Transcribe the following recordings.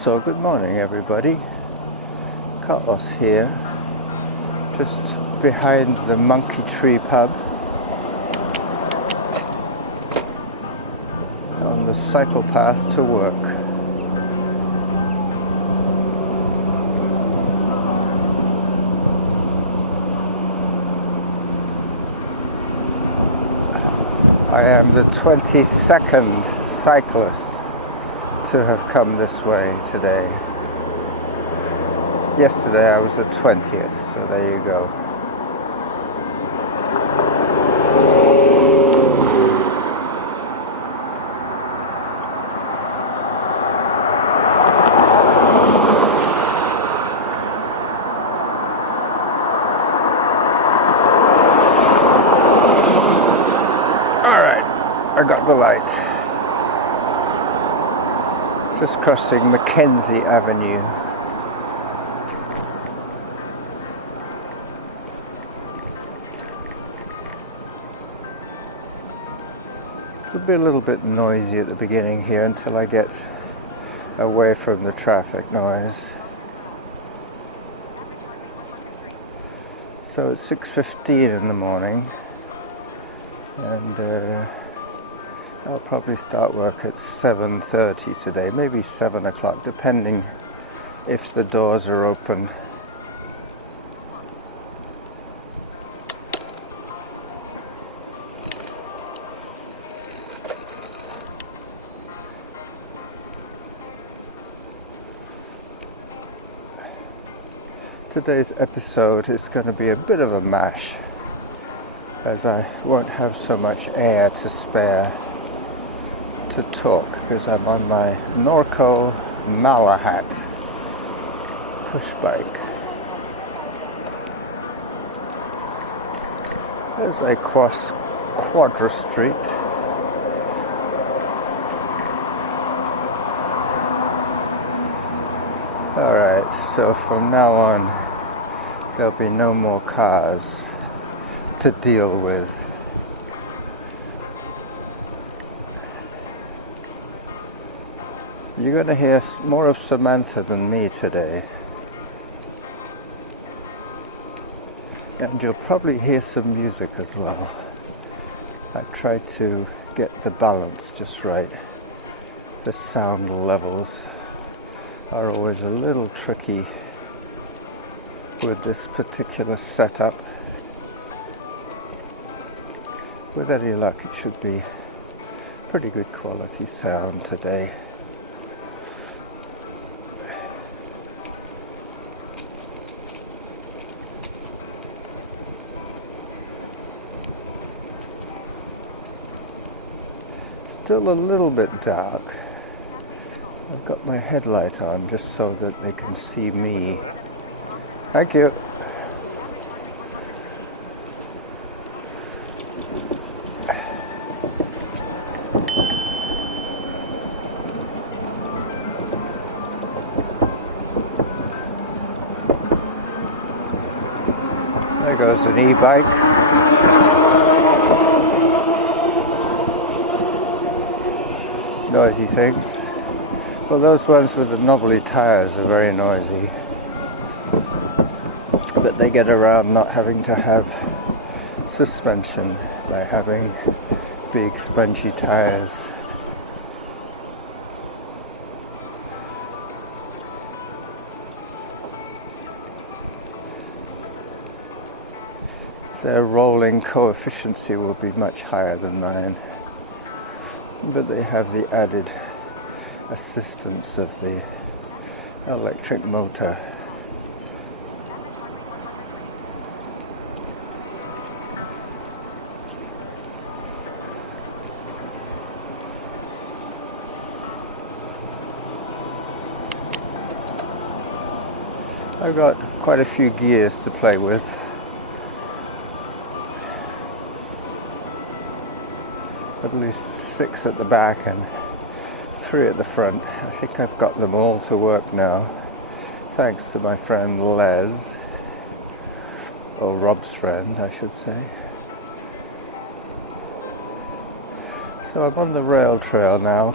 So good morning everybody. Carlos here, just behind the Monkey Tree pub on the cycle path to work. I am the 22nd cyclist to have come this way today. Yesterday I was the 20th, so there you go. Alright, I got the light. Just crossing Mackenzie Avenue. It'll be a little bit noisy at the beginning here until I get away from the traffic noise. So it's 6:15 in the morning, and I'll probably start work at 7:30 today, maybe 7 o'clock, depending if the doors are open. Today's episode is going to be a bit of a mash, as I won't have so much air to spare to talk, because I'm on my Norco Malahat push bike. As I cross Quadra Street, alright, so from now on there'll be no more cars to deal with. You're going to hear more of Samantha than me today. And you'll probably hear some music as well. I try to get the balance just right. The sound levels are always a little tricky with this particular setup. With any luck, it should be pretty good quality sound today. Still a little bit dark. I've got my headlight on just so that they can see me. Thank you. There goes an e-bike. Noisy things. Well, those ones with the knobbly tires are very noisy, but they get around not having to have suspension by having big spongy tires. Their rolling coefficient will be much higher than mine, but they have the added assistance of the electric motor. I've got quite a few gears to play with. At least 6 at the back and 3 at the front. I think I've got them all to work now, thanks to my friend Les, or Rob's friend I should say. So I'm on the rail trail now,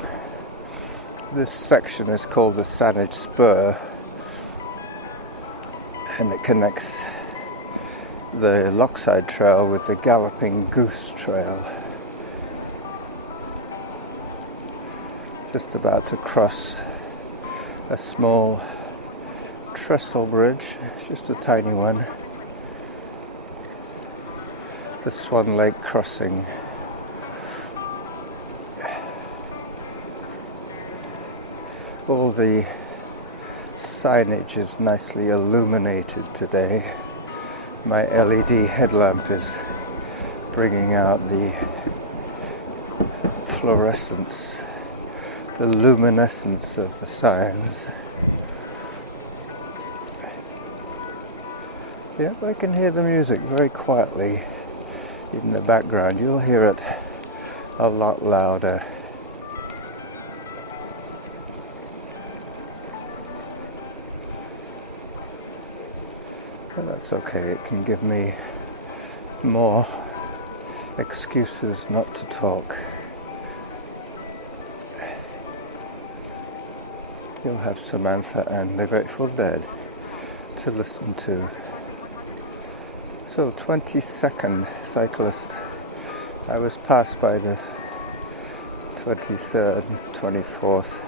This section is called the Sanach Spur, and it connects the Lockside Trail with the Galloping Goose Trail. Just about to cross a small trestle bridge, just a tiny one. The Swan Lake crossing. All the signage is nicely illuminated today. My LED headlamp is bringing out the fluorescence, the luminescence of the signs. Yep, I can hear the music very quietly in the background. You'll hear it a lot louder. But that's okay, it can give me more excuses not to talk. You'll have Samantha and the Grateful Dead to listen to. So 22nd cyclist. I was passed by the 23rd, 24th.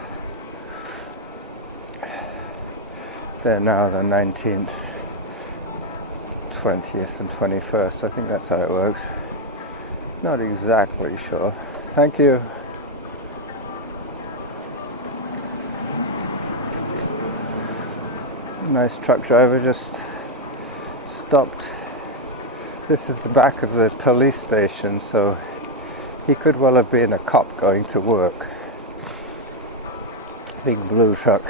They're now the 19th, 20th and 21st. I think that's how it works. Not exactly sure. Thank you. Nice truck driver just stopped. This is the back of the police station, so he could well have been a cop going to work. Big blue truck.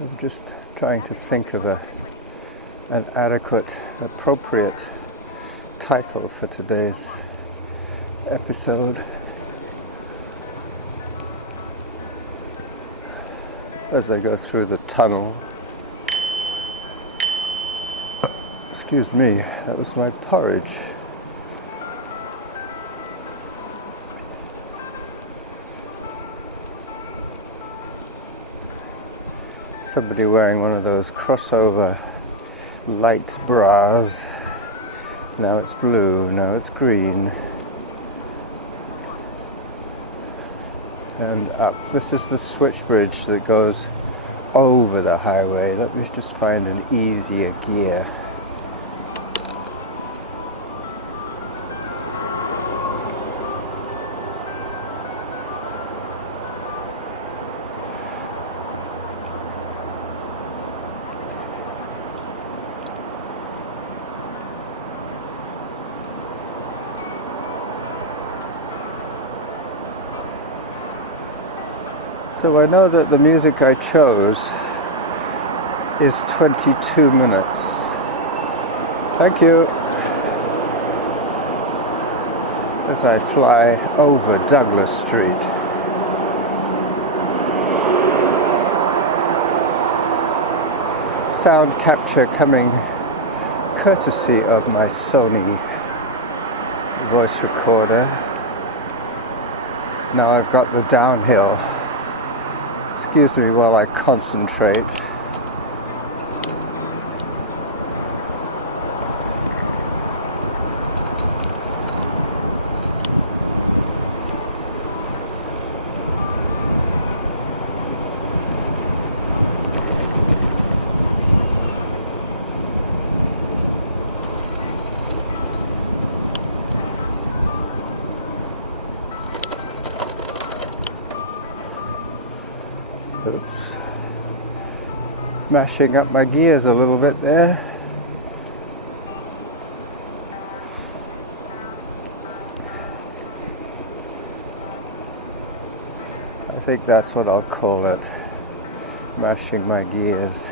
I'm just trying to think of an adequate, appropriate title for today's episode. As I go through the tunnel. Excuse me, that was my porridge. Somebody wearing one of those crossover light bras. Now it's blue, now it's green. And up. This is the switch bridge that goes over the highway. Let me just find an easier gear. So I know that the music I chose is 22 minutes. Thank you. As I fly over Douglas Street. Sound capture coming courtesy of my Sony voice recorder. Now I've got the downhill. Excuse me while I concentrate. Oops. Mashing up my gears a little bit there. I think that's what I'll call it. Mashing my gears.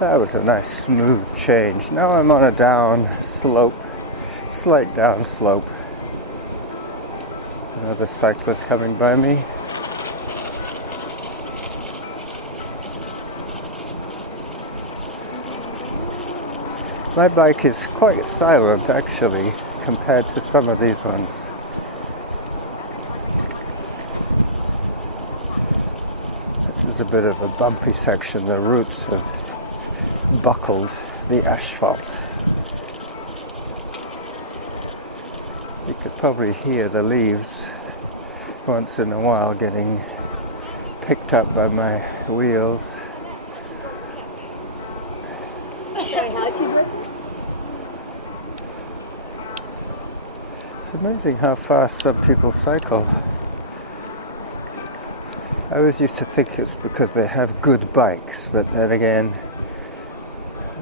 That was a nice smooth change. Now I'm on a down slope, slight down slope. Another cyclist coming by me. My bike is quite silent actually compared to some of these ones. This is a bit of a bumpy section. The roots have buckled the asphalt. You could probably hear the leaves once in a while getting picked up by my wheels. It's amazing how fast some people cycle. I always used to think it's because they have good bikes, but then again,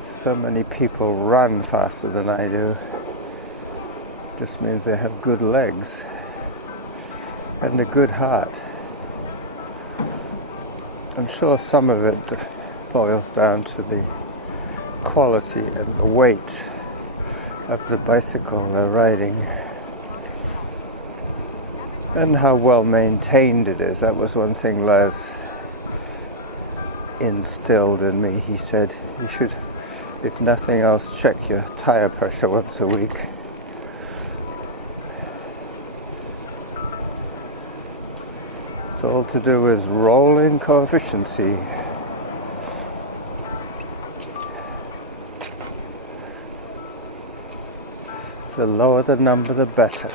so many people run faster than I do. Just means they have good legs and a good heart. I'm sure some of it boils down to the quality and the weight of the bicycle they're riding and how well maintained it is. That was one thing Les instilled in me. He said you should, if nothing else, check your tire pressure once a week. It's all to do with rolling coefficient. The lower the number, the better.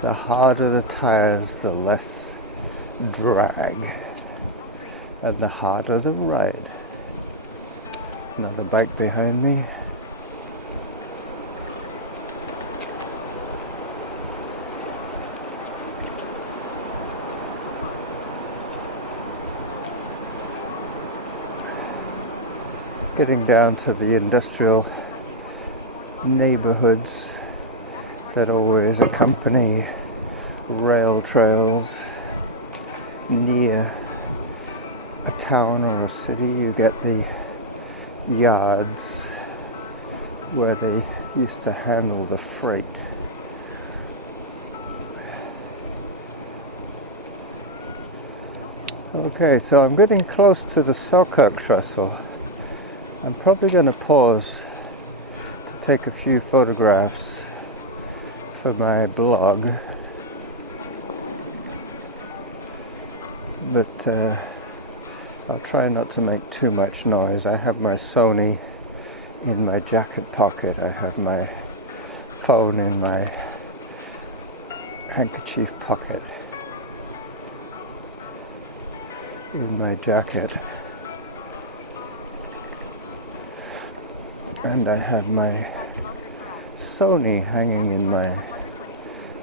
The harder the tires, the less drag. And the harder the ride. Another bike behind me. Getting down to the industrial neighborhoods that always accompany rail trails near a town or a city. You get the yards where they used to handle the freight. Okay, so I'm getting close to the Selkirk trestle. I'm probably going to pause to take a few photographs for my blog, but I'll try not to make too much noise. I have my Sony in my jacket pocket. I have my phone in my handkerchief pocket in my jacket. And I have my Sony hanging in my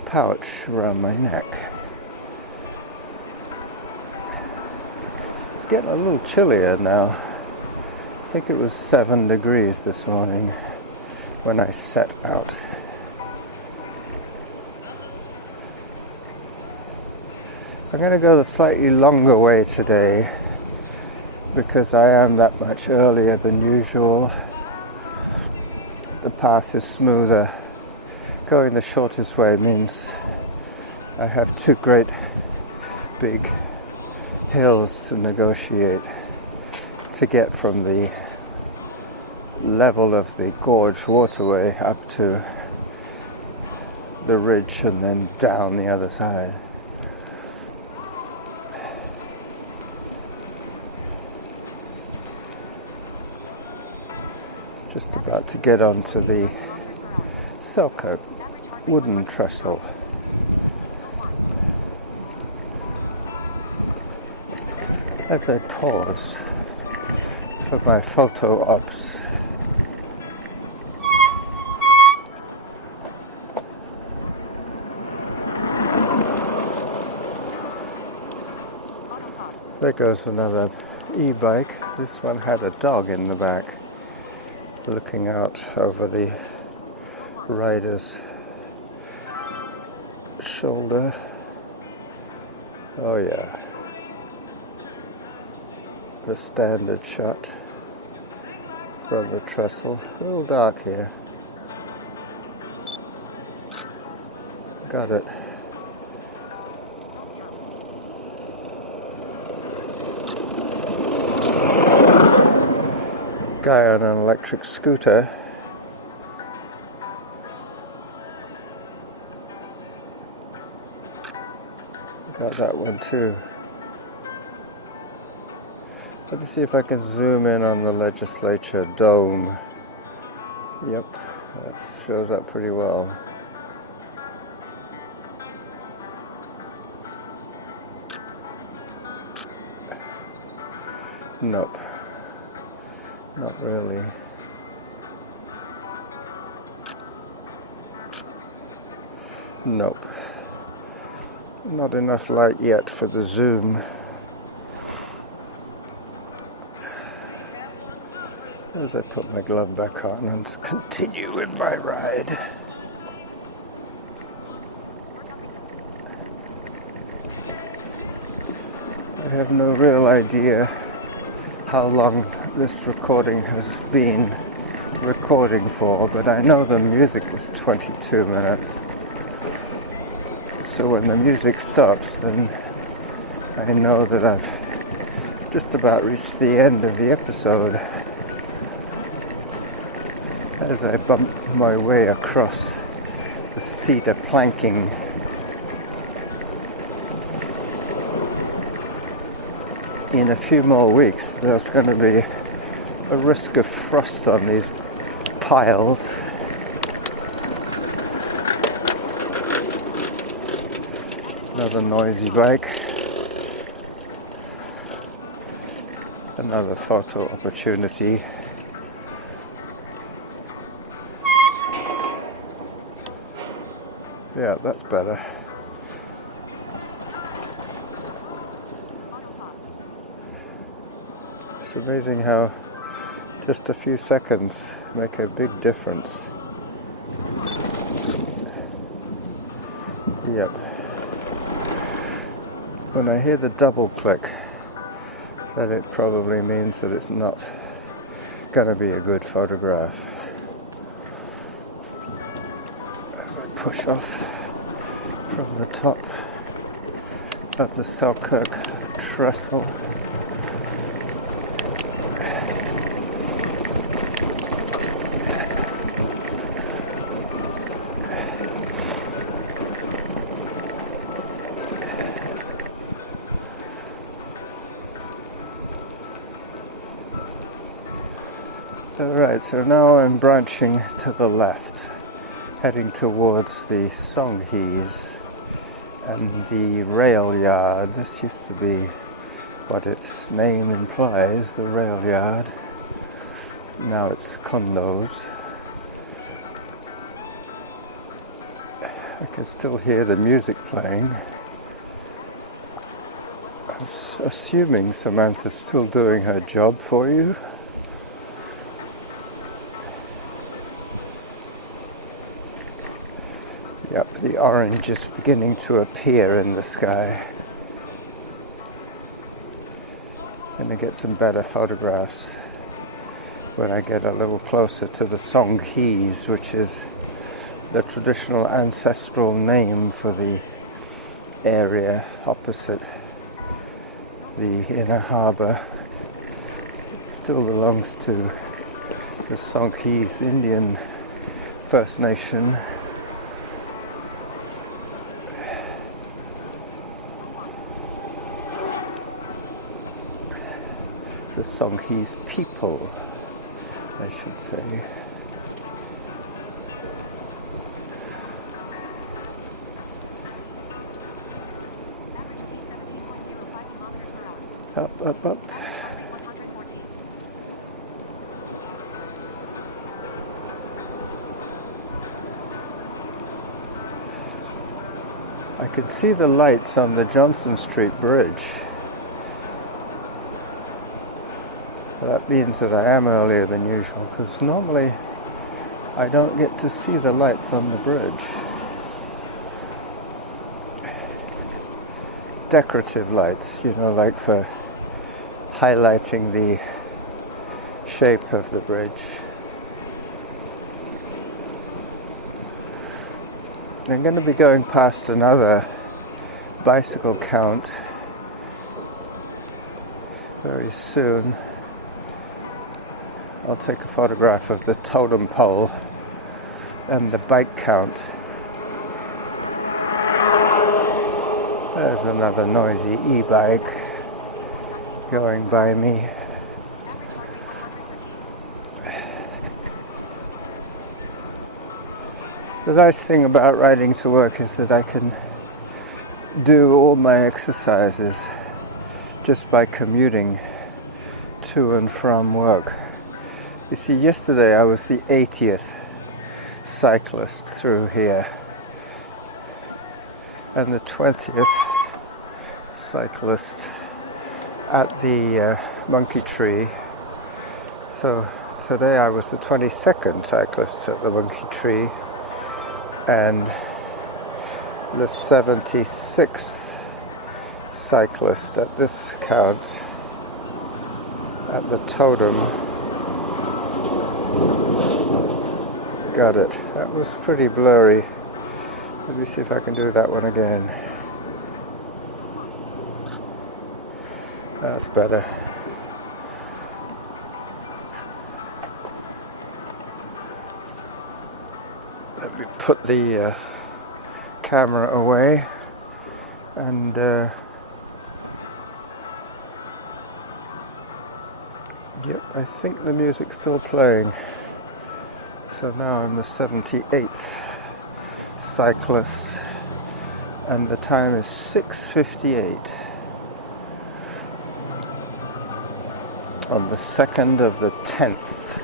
pouch around my neck. It's getting a little chillier now. I think it was 7 degrees this morning when I set out. I'm going to go the slightly longer way today because I am that much earlier than usual. The path is smoother. Going the shortest way means I have two great big hills to negotiate to get from the level of the gorge waterway up to the ridge and then down the other side. Just about to get onto the Selkirk wooden trestle. As I pause for my photo ops, there goes another e-bike. This one had a dog in the back, looking out over the rider's shoulder. Oh yeah. the standard shot from the trestle. A little dark here. Got it. Guy on an electric scooter. Got that one too. Let me see if I can zoom in on the legislature dome. Yep, that shows up pretty well. Nope, not really. Nope, not enough light yet for the zoom. As I put my glove back on and continue with my ride. I have no real idea how long this recording has been recording for, but I know the music was 22 minutes. So when the music stops, then I know that I've just about reached the end of the episode. As I bump my way across the cedar planking. In a few more weeks, there's going to be a risk of frost on these piles. Another noisy bike. Another photo opportunity. Yeah, that's better. It's amazing how just a few seconds make a big difference. Yep. When I hear the double click, then it probably means that it's not going to be a good photograph. As I push off from the top of the Selkirk trestle. Alright, so now I'm branching to the left, heading towards the Songhees and the rail yard. This used to be what its name implies, the rail yard. Now it's condos. I can still hear the music playing. I'm assuming Samantha's still doing her job for you. Yep, the orange is beginning to appear in the sky. I'm going to get some better photographs when I get a little closer to the Songhees, which is the traditional ancestral name for the area opposite the inner harbour. It still belongs to the Songhees Indian First Nation. The Songhees people, I should say. Up, up, up. I can see the lights on the Johnson Street Bridge. That means that I am earlier than usual, because normally I don't get to see the lights on the bridge. Decorative lights, you know, like for highlighting the shape of the bridge. I'm going to be going past another bicycle count very soon. I'll take a photograph of the totem pole and the bike count. There's another noisy e-bike going by me. The nice thing about riding to work is that I can do all my exercises just by commuting to and from work. You see, yesterday I was the 80th cyclist through here and the 20th cyclist at the monkey tree. So today I was the 22nd cyclist at the monkey tree and the 76th cyclist at this count at the Totem. Got it. That was pretty blurry. Let me see if I can do that one again. That's better. Let me put the camera away and yep, I think the music's still playing. So now I'm the 78th cyclist and the time is 6:58 on the 2nd of the 10th.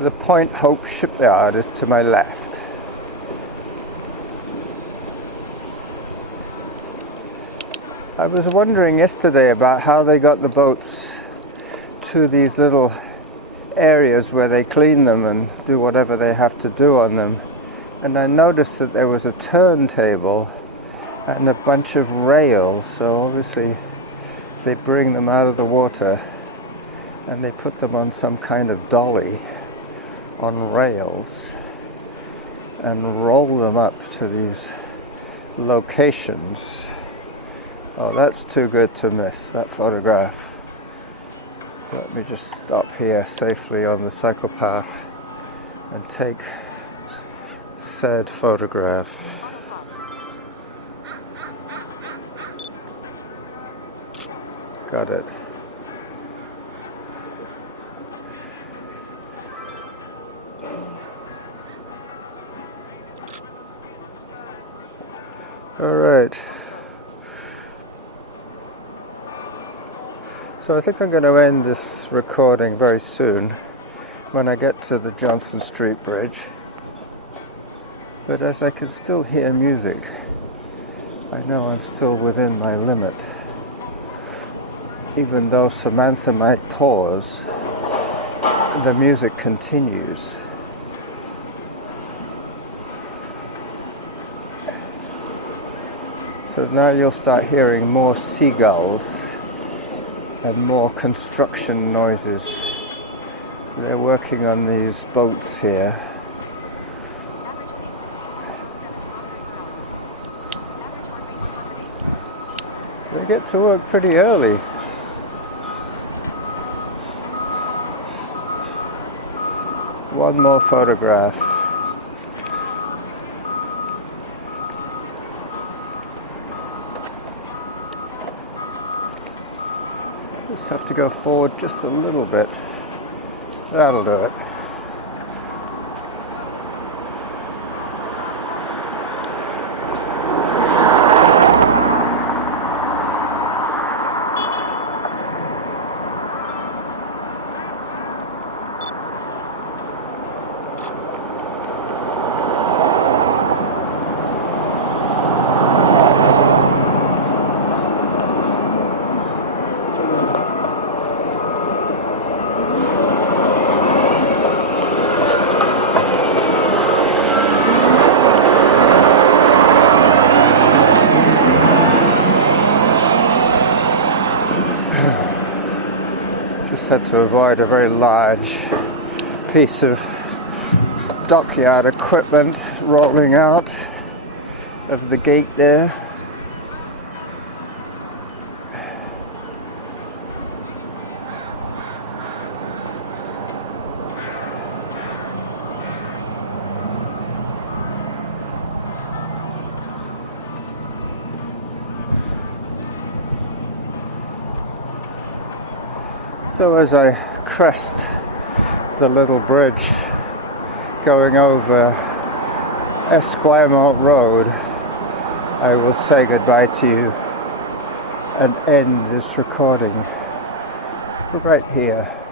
The Point Hope shipyard is to my left. I was wondering yesterday about how they got the boats to these little areas where they clean them and do whatever they have to do on them. And I noticed that there was a turntable and a bunch of rails, so obviously they bring them out of the water and they put them on some kind of dolly on rails and roll them up to these locations. Oh, that's too good to miss, that photograph. Let me just stop here safely on the cycle path and take said photograph. Got it. All right. So I think I'm going to end this recording very soon when I get to the Johnson Street Bridge. But as I can still hear music, I know I'm still within my limit. Even though Samantha might pause, the music continues. So now you'll start hearing more seagulls and more construction noises. They're working on these boats here. They get to work pretty early. One more photograph. Just have to go forward just a little bit. That'll do it. just had to avoid a very large piece of dockyard equipment rolling out of the gate there. So as I crest the little bridge going over Esquimalt Road, I will say goodbye to you and end this recording right here.